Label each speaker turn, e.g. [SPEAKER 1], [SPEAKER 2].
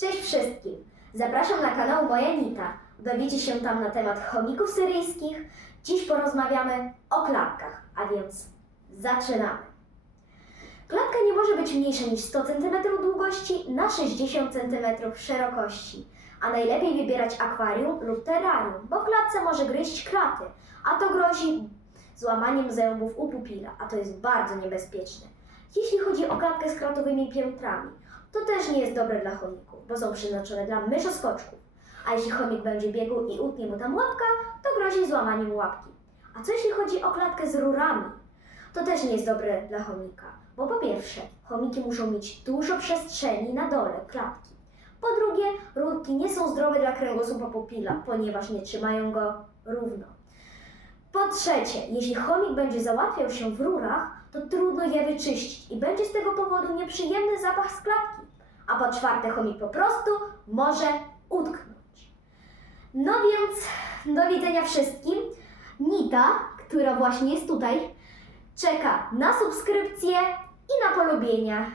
[SPEAKER 1] Cześć wszystkim! Zapraszam na kanał Moja Nita. Dowiecie się tam na temat chomików syryjskich. Dziś porozmawiamy o klatkach, a więc zaczynamy. Klatka nie może być mniejsza niż 100 cm długości na 60 cm szerokości, a najlepiej wybierać akwarium lub terrarium, bo w klatce może gryźć kraty, a to grozi złamaniem zębów u pupila, a to jest bardzo niebezpieczne. Jeśli chodzi o klatkę z kratowymi piętrami, to też nie jest dobre dla chomików, bo są przeznaczone dla myszoskoczków. A jeśli chomik będzie biegł i utnie mu tam łapka, to grozi złamaniem łapki. A co jeśli chodzi o klatkę z rurami? To też nie jest dobre dla chomika, bo po pierwsze, chomiki muszą mieć dużo przestrzeni na dole klatki. Po drugie, rurki nie są zdrowe dla kręgosłupa pupila, ponieważ nie trzymają go równo. Po trzecie, jeśli chomik będzie załatwiał się w rurach, to trudno je wyczyścić i będzie z tego powodu nieprzyjemny zapach z klatki. A po czwarte, chomik po prostu może utknąć. No więc do widzenia wszystkim. Nita, która właśnie jest tutaj, czeka na subskrypcję i na polubienia.